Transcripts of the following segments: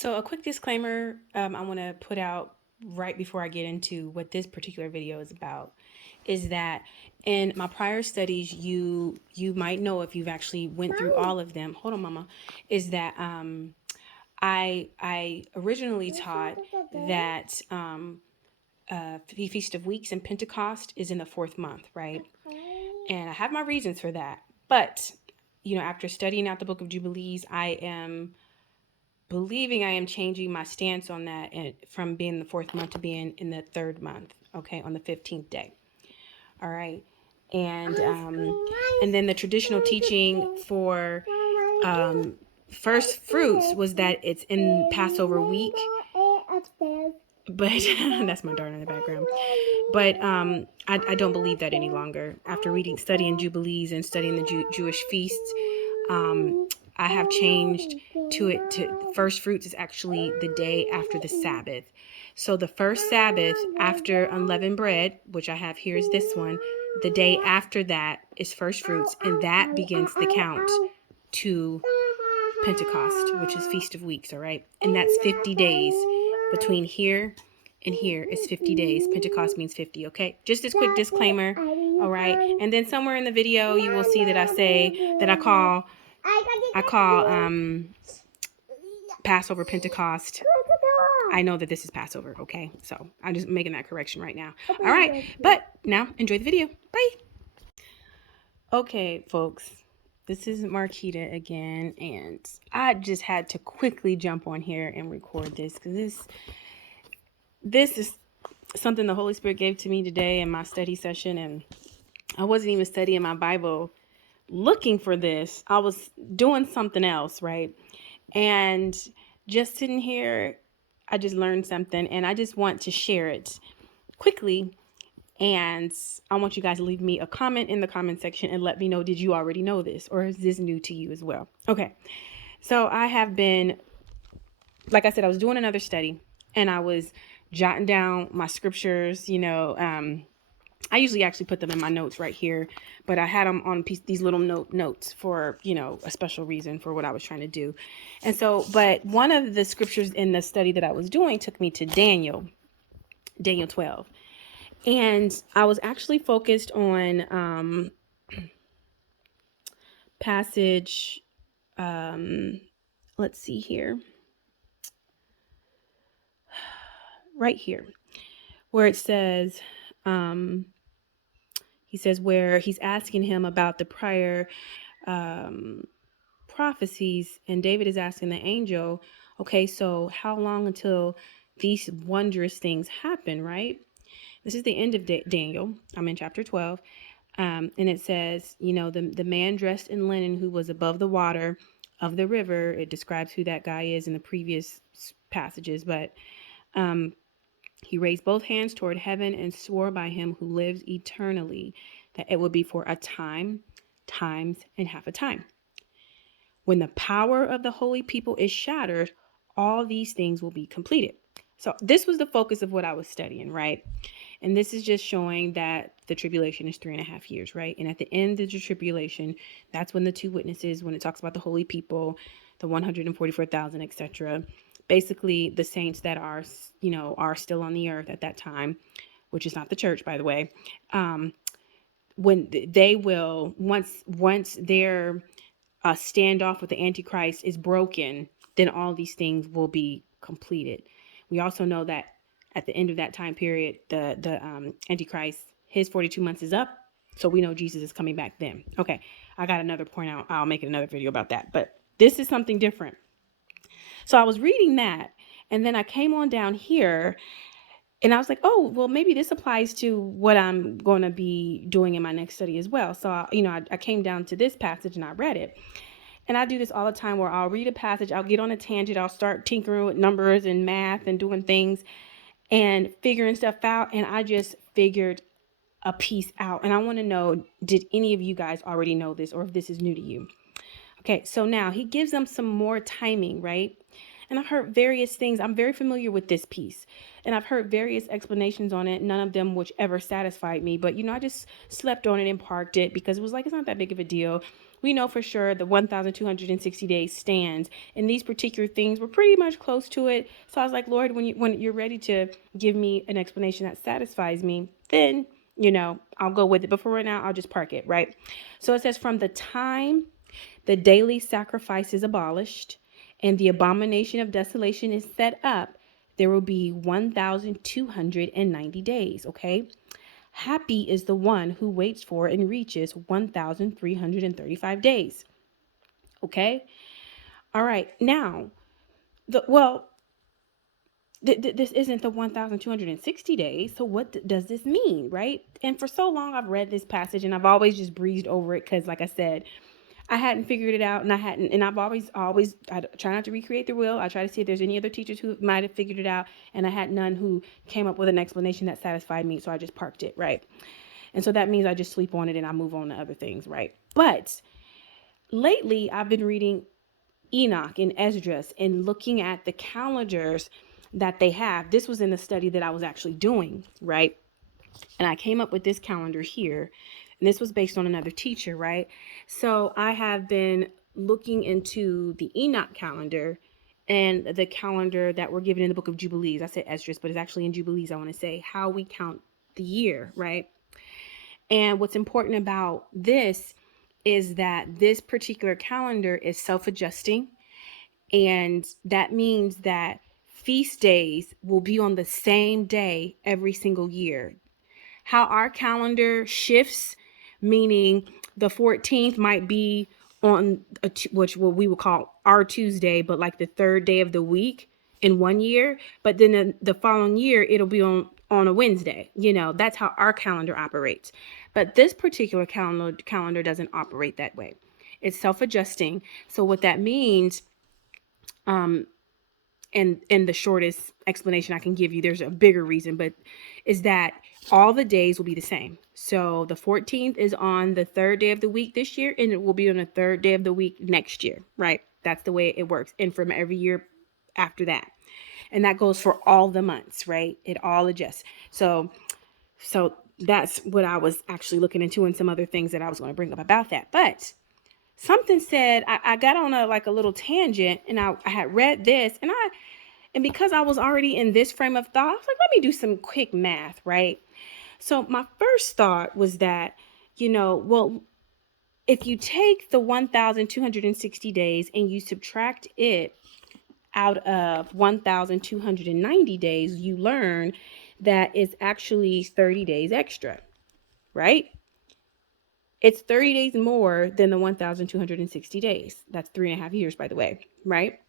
So a quick disclaimer I want to put out right before I get into what this particular video is about is that in my prior studies, you might know if you've actually went through all of them. Hold on, Mama. Is that I originally taught that Feast of Weeks and Pentecost is in the fourth month, right? And I have my reasons for that. But after studying out the Book of Jubilees, I am believing I am changing my stance on that and from being the fourth month to being in the third month, okay, on the 15th day. All right. And then the traditional teaching for first fruits was that it's in Passover week. But that's my daughter in the background. But I don't believe that any longer. After studying Jubilees and studying the Jewish feasts, I have changed to first fruits is actually the day after the Sabbath. So the first Sabbath after unleavened bread, which I have here is this one, the day after that is first fruits, and that begins the count to Pentecost, which is Feast of Weeks, all right? And that's 50 days. Between here and here is 50 days. Pentecost means 50, okay? Just this quick disclaimer, all right? And then somewhere in the video, you will see that I say that I call Passover Pentecost. I know that this is Passover, okay? So I'm just making that correction right now. All right, but now enjoy the video. Bye. Okay, folks. This is Marquita again, and I just had to quickly jump on here and record this because this is something the Holy Spirit gave to me today in my study session, and I wasn't even studying my Bible looking for this. I was doing something else, right? And just sitting here, I just learned something, and I just want to share it quickly. And I want you guys to leave me a comment in the comment section and let me know, did you already know this, or is this new to you as well? Okay. So I have been, like I said, I was doing another study and I was jotting down my scriptures, I usually actually put them in my notes right here, but I had them on these little notes for, a special reason for what I was trying to do. And so, but one of the scriptures in the study that I was doing took me to Daniel 12. And I was actually focused on passage, let's see here, right here, where it says, he says where he's asking him about the prior prophecies, and David is asking the angel, okay, so how long until these wondrous things happen, right? This is the end of Daniel. I'm in chapter 12. And it says, the man dressed in linen who was above the water of the river. It describes who that guy is in the previous passages. But he raised both hands toward heaven and swore by him who lives eternally that it would be for a time, times, and half a time. When the power of the holy people is shattered, all these things will be completed. So this was the focus of what I was studying, right? And this is just showing that the tribulation is 3.5 years, right? And at the end of the tribulation, that's when the two witnesses, when it talks about the holy people, the 144,000, etc. Basically, the saints that are still on the earth at that time, which is not the church, by the way, when they will, once their standoff with the Antichrist is broken, then all these things will be completed. We also know that at the end of that time period, the Antichrist, his 42 months is up. So we know Jesus is coming back then. Okay, I got another point out. I'll make another video about that. But this is something different. So I was reading that, and then I came on down here, and I was like, oh, well, maybe this applies to what I'm going to be doing in my next study as well. So, I came down to this passage and I read it. And I do this all the time where I'll read a passage, I'll get on a tangent, I'll start tinkering with numbers and math and doing things and figuring stuff out. And I just figured a piece out. And I want to know, did any of you guys already know this, or if this is new to you? Okay, so now he gives them some more timing, right? And I've heard various things. I'm very familiar with this piece. And I've heard various explanations on it, none of them which ever satisfied me. But, I just slept on it and parked it because it was like, it's not that big of a deal. We know for sure the 1,260 days stands, and these particular things were pretty much close to it. So I was like, Lord, when you're ready to give me an explanation that satisfies me, then, I'll go with it. But for right now, I'll just park it, right? So it says, from the time the daily sacrifice is abolished and the abomination of desolation is set up, there will be 1,290 days, okay? Happy is the one who waits for and reaches 1,335 days. Okay? All right. Now, this isn't the 1,260 days. So what does this mean, right? And for so long, I've read this passage and I've always just breezed over it because, like I said, I hadn't figured it out, and I've always, I try not to recreate the wheel. I try to see if there's any other teachers who might have figured it out, and I had none who came up with an explanation that satisfied me, so I just parked it, right? And so that means I just sleep on it and I move on to other things, right? But lately, I've been reading Enoch and Esdras and looking at the calendars that they have. This was in the study that I was actually doing, right? And I came up with this calendar here. And this was based on another teacher, right? So I have been looking into the Enoch calendar and the calendar that we're given in the book of Jubilees. I said Esdras, but it's actually in Jubilees. I want to say how we count the year, right? And what's important about this is that this particular calendar is self-adjusting. And that means that feast days will be on the same day every single year. How our calendar shifts, meaning the 14th might be on which what we would call our Tuesday, but like the third day of the week in one year. But then the following year, it'll be on a Wednesday. That's how our calendar operates. But this particular calendar doesn't operate that way. It's self-adjusting. So what that means, and the shortest explanation I can give you, there's a bigger reason, but is that all the days will be the same. So the 14th is on the third day of the week this year, and it will be on the third day of the week next year, right? That's the way it works. And from every year after that. And that goes for all the months, right? It all adjusts. So that's what I was actually looking into, and some other things that I was going to bring up about that. But something said, I got on a little tangent, and I had read this, and because I was already in this frame of thought, I was like, let me do some quick math, right? So my first thought was that, well, if you take the 1,260 days and you subtract it out of 1,290 days, you learn that it's actually 30 days extra, right? It's 30 days more than the 1,260 days. That's 3.5 years, by the way, right?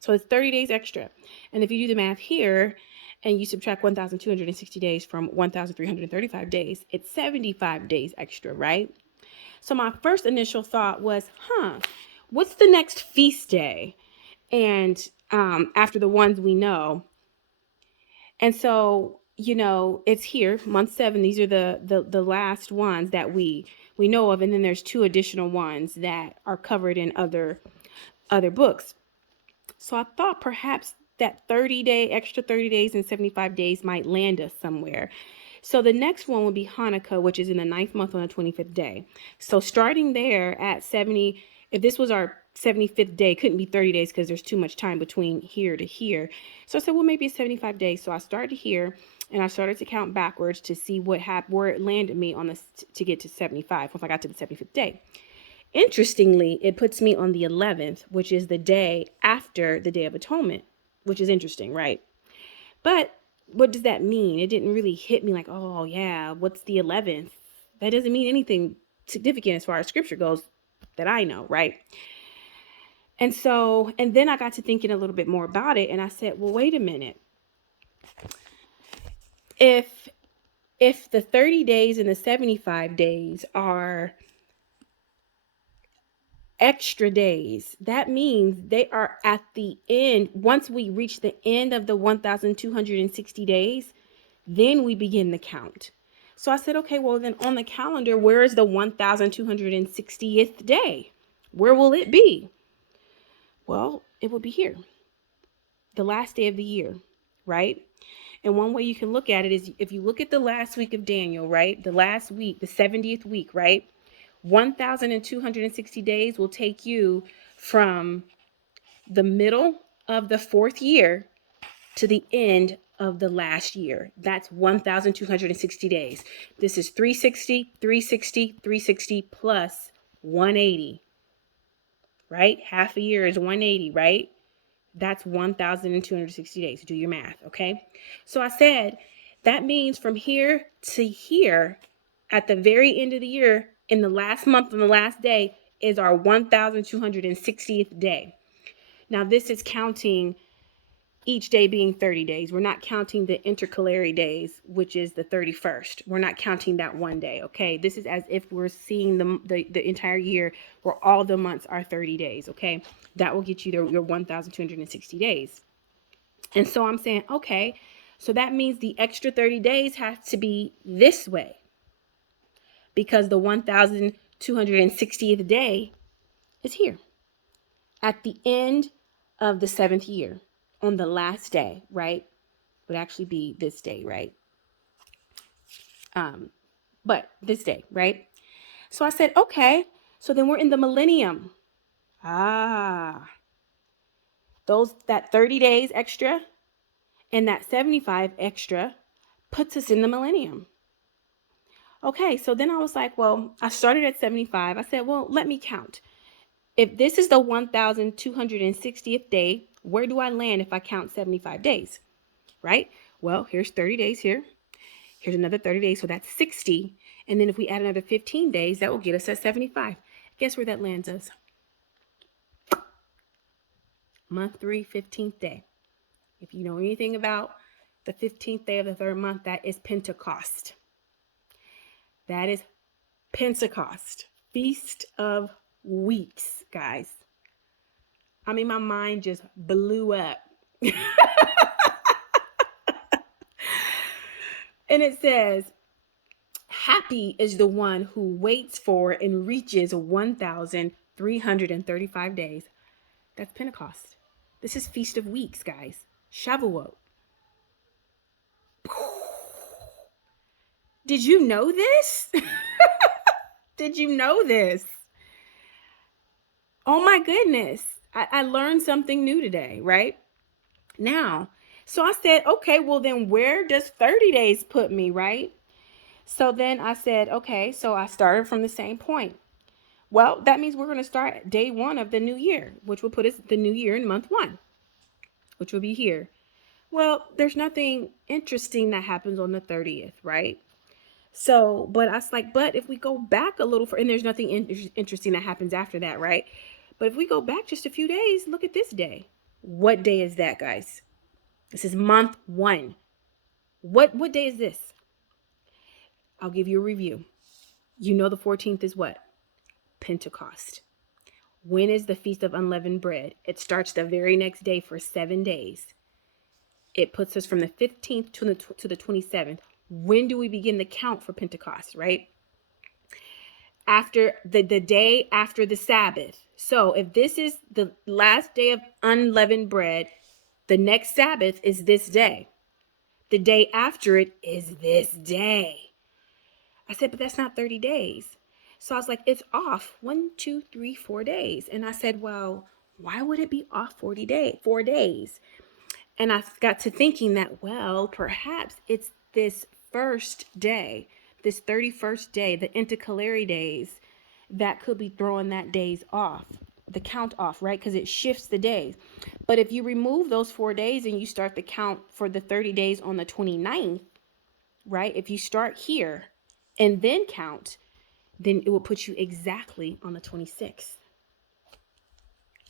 So it's 30 days extra. And if you do the math here and you subtract 1,260 days from 1,335 days, it's 75 days extra, right? So my first initial thought was, what's the next feast day? And after the ones we know. And so, it's here, month 7. These are the last ones that we know of. And then there's 2 additional ones that are covered in other books. So I thought perhaps that extra 30 days and 75 days might land us somewhere. So the next one would be Hanukkah, which is in the 9th month on the 25th day. So starting there at 70, if this was our 75th day, couldn't be 30 days because there's too much time between here to here. So I said, well, maybe it's 75 days. So I started here and I started to count backwards to see where it landed me on to get to 75 once I got to the 75th day. Interestingly, it puts me on the 11th, which is the day after the Day of Atonement, which is interesting, right? But what does that mean? It didn't really hit me like, oh yeah, what's the 11th? That doesn't mean anything significant as far as scripture goes that I know, right? And then I got to thinking a little bit more about it, and I said, well, wait a minute. If the 30 days and the 75 days are extra days, that means they are at the end. Once we reach the end of the 1,260 days, then we begin the count. So I said, okay, well then on the calendar, where is the 1,260th day? Where will it be? Well, it will be here. the last day of the year, right? And one way you can look at it is if you look at the last week of Daniel, right? The last week, the 70th week, right? 1,260 days will take you from the middle of the fourth year to the end of the last year. That's 1,260 days. This is 360, 360, 360 plus 180, right? Half a year is 180, right? That's 1,260 days. Do your math, okay? So I said that means from here to here at the very end of the year, in the last month on the last day, is our 1,260th day. Now, this is counting each day being 30 days. We're not counting the intercalary days, which is the 31st. We're not counting that one day, okay? This is as if we're seeing the entire year where all the months are 30 days, okay? That will get you your 1,260 days. And so I'm saying, okay, so that means the extra 30 days has to be this way because the 1,260th day is here at the end of the 7th year on the last day, right? Would actually be this day, right? But this day, right? So I said, okay, so then we're in the millennium. That 30 days extra and that 75 extra puts us in the millennium. Okay, so then I was like, well, I started at 75. I said, well, let me count. If this is the 1,260th day, where do I land if I count 75 days? Right? Well, here's 30 days here. Here's another 30 days, so that's 60. And then if we add another 15 days, that will get us at 75. Guess where that lands us? Month 3, 15th day. If you know anything about the 15th day of the third month, that is Pentecost. That is Pentecost. Feast of Weeks, guys. I mean, my mind just blew up. And it says, happy is the one who waits for and reaches 1,335 days. That's Pentecost. This is Feast of Weeks, guys. Shavuot. Did you know this? Did you know this? Oh my goodness. I learned something new today, right? Now, so I said, okay, well then where does 30 days put me, right? So then I said, okay, so I started from the same point. Well, that means we're going to start day 1 of the new year, which will put us the new year in month 1, which will be here. Well, there's nothing interesting that happens on the 30th, right? So, but I was like, but if we go back a little and there's nothing interesting that happens after that, right? But if we go back just a few days, look at this day. What day is that, guys? This is month 1. What day is this? I'll give you a review. You know the 14th is what? Pentecost. When is the Feast of Unleavened Bread? It starts the very next day for 7 days. It puts us from the 15th to the 27th. When do we begin the count for Pentecost, right? After the day after the Sabbath. So if this is the last day of unleavened bread, the next Sabbath is this day. The day after it is this day. I said, but that's not 30 days. So I was like, it's off 1, 2, 3, 4 days. And I said, well, why would it be off 4 days? And I got to thinking that, well, perhaps it's this first day, this 31st day, the intercalary days, that could be throwing that days off, the count off, right? Because it shifts the days. But if you remove those 4 days and you start the count for the 30 days on the 29th, right? If you start here and then count, then it will put you exactly on the 26th.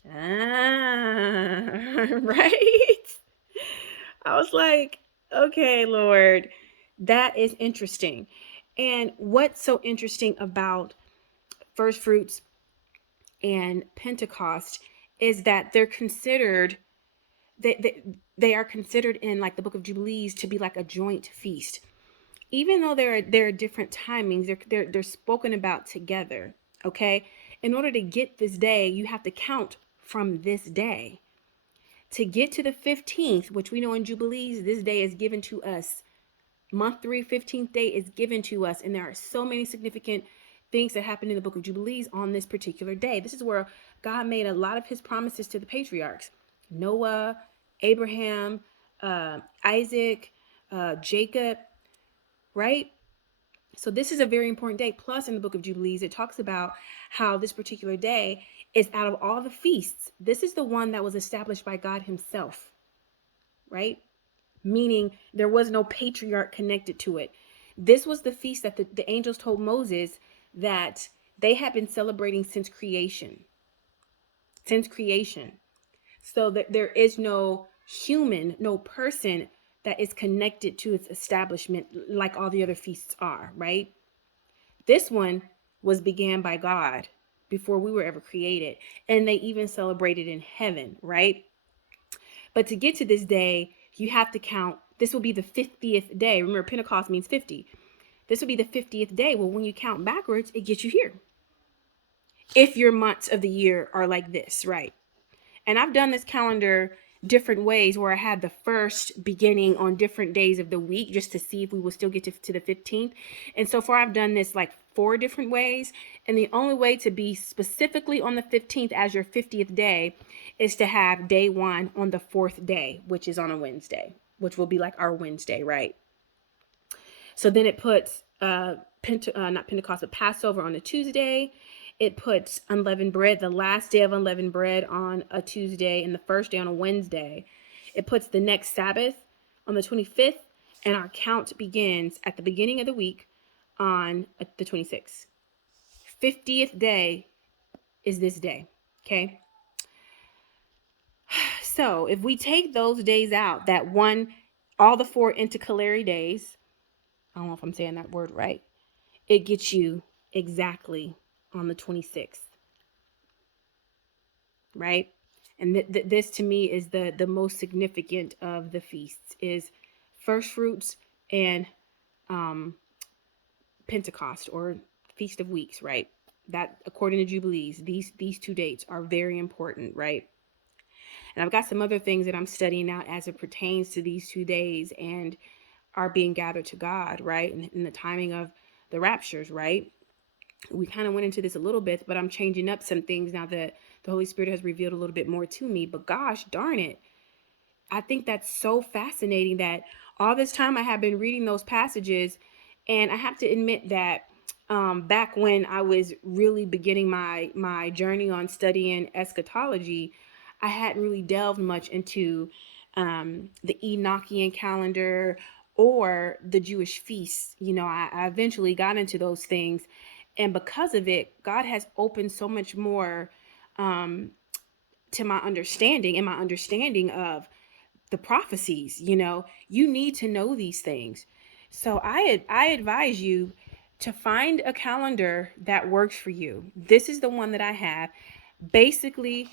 Right? I was like, okay, Lord, that is interesting. And what's so interesting about first fruits and Pentecost is that they're considered, they are considered in like the book of Jubilees to be like a joint feast. Even though there are different timings, they're spoken about together, okay? In order to get this day, you have to count from this day. To get to the 15th, which we know in Jubilees, this day is given to us. Month 3, 15th day is given to us. And there are so many significant things that happen in the book of Jubilees on this particular day. This is where God made a lot of his promises to the patriarchs: Noah, Abraham, Isaac, Jacob, right? So this is a very important day. Plus, in the book of Jubilees, it talks about how this particular day is, out of all the feasts, this is the one that was established by God himself, right? Meaning there was no patriarch connected to it. This was the feast that the angels told Moses that they had been celebrating since creation. Since creation. So that there is no human, no person that is connected to its establishment like all the other feasts are, right? This one was began by God before we were ever created. And they even celebrated in heaven, right? But to get to this day, you have to count. This will be the 50th day. Remember, Pentecost means 50. This will be the 50th day. Well, when you count backwards, it gets you here. If your months of the year are like this, right? And I've done this calendar different ways where I had the first beginning on different days of the week just to see if we will still get to the 15th. And so far I've done this like 4 different ways. And the only way to be specifically on the 15th as your 50th day is to have day 1 on the 4th day, which is on a Wednesday, which will be like our Wednesday, right? So then it puts not Pentecost, but Passover on a Tuesday. It puts unleavened bread, the last day of unleavened bread, on a Tuesday, and the first day on a Wednesday. It puts the next Sabbath on the 25th, and our count begins at the beginning of the week on the 26th. 50th day is this day, okay? So if we take those days out, that one, all the 4 intercalary days, I don't know if I'm saying that word right, it gets you exactly on the 26th, right? And this to me is the most significant of the feasts, is first fruits and Pentecost, or Feast of Weeks, right? That, according to Jubilees, these 2 dates are very important, right? And I've got some other things that I'm studying out as it pertains to these 2 days and are being gathered to God, right? And the timing of the raptures, right? We kind of went into this a little bit, but I'm changing up some things now that the Holy Spirit has revealed a little bit more to me. But gosh darn it, I think that's so fascinating that all this time I have been reading those passages, and I have to admit that back when I was really beginning my journey on studying eschatology, I hadn't really delved much into the Enochian calendar or the Jewish feasts. You know, I eventually got into those things, and because of it, God has opened so much more to my understanding, and my understanding of the prophecies. You know, you need to know these things. So I advise you to find a calendar that works for you. This is the one that I have. Basically,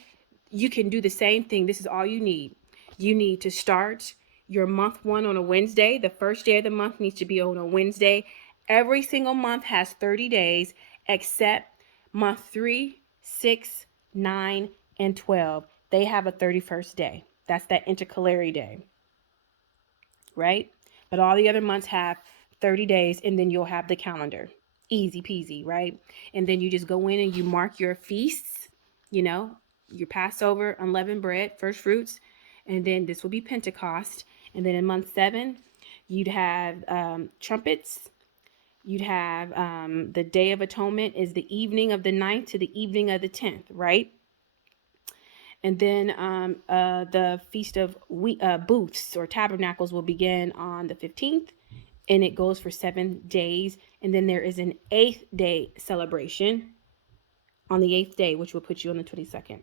you can do the same thing. This is all you need. You need to start your month 1 on a Wednesday. The first day of the month needs to be on a Wednesday. Every single month has 30 days except month 3, 6, 9, and 12. They have a 31st day. That's that intercalary day, right? But all the other months have 30 days, and then you'll have the calendar. Easy peasy, right? And then you just go in and you mark your feasts, you know, your Passover, unleavened bread, first fruits, and then this will be Pentecost. And then in month 7, you'd have trumpets. You'd have the Day of Atonement is the evening of the 9th to the evening of the 10th, right? And then the Feast of Booths or Tabernacles will begin on the 15th, and it goes for 7 days. And then there is an 8th day celebration on the 8th day, which will put you on the 22nd.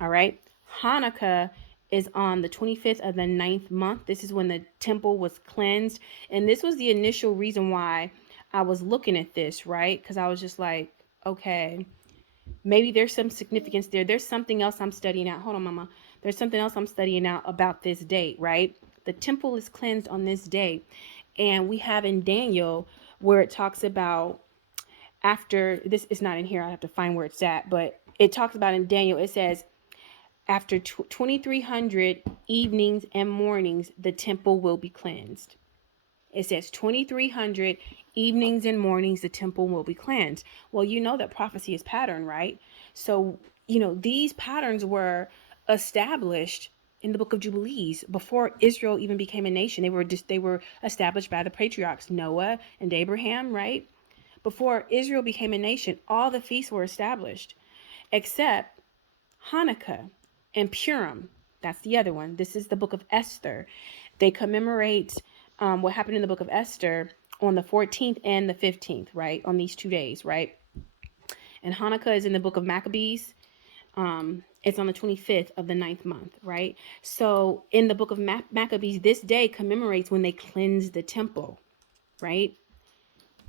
All right. Hanukkah is on the 25th of the 9th month. This is when the temple was cleansed. And this was the initial reason why I was looking at this, right? Because I was just like, okay, maybe there's some significance there. There's something else I'm studying out. Hold on, mama. There's something else I'm studying out about this date, right? The temple is cleansed on this day. And we have in Daniel where it talks about, after this is not in here, I have to find where it's at, but it talks about in Daniel, it says, After 2300 evenings and mornings, the temple will be cleansed. It says 2300 evenings and mornings, the temple will be cleansed. Well, you know that prophecy is pattern, right? So, these patterns were established in the book of Jubilees before Israel even became a nation. They were established by the patriarchs, Noah and Abraham, right? Before Israel became a nation, all the feasts were established except Hanukkah and Purim. That's the other one. This is the book of Esther. They commemorate what happened in the book of Esther on the 14th and the 15th, right? On these 2 days, right? And Hanukkah is in the book of Maccabees. It's on the 25th of the 9th month, right? So in the book of Maccabees, this day commemorates when they cleansed the temple, right?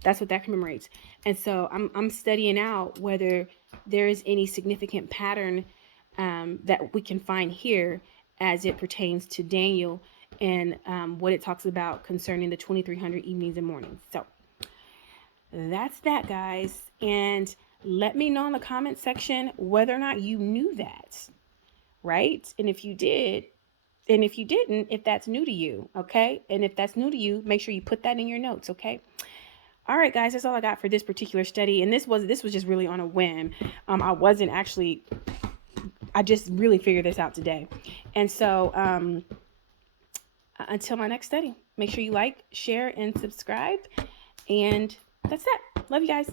That's what that commemorates. And so I'm studying out whether there is any significant pattern that we can find here as it pertains to Daniel and what it talks about concerning the 2300 evenings and mornings. So that's that, guys. And let me know in the comment section whether or not you knew that, right? And if you did, and if you didn't, if that's new to you, okay? And if that's new to you, make sure you put that in your notes, okay? All right, guys, that's all I got for this particular study. And this was just really on a whim. I just really figured this out today. And so until my next study, make sure you like, share, and subscribe. And that's that. Love you guys.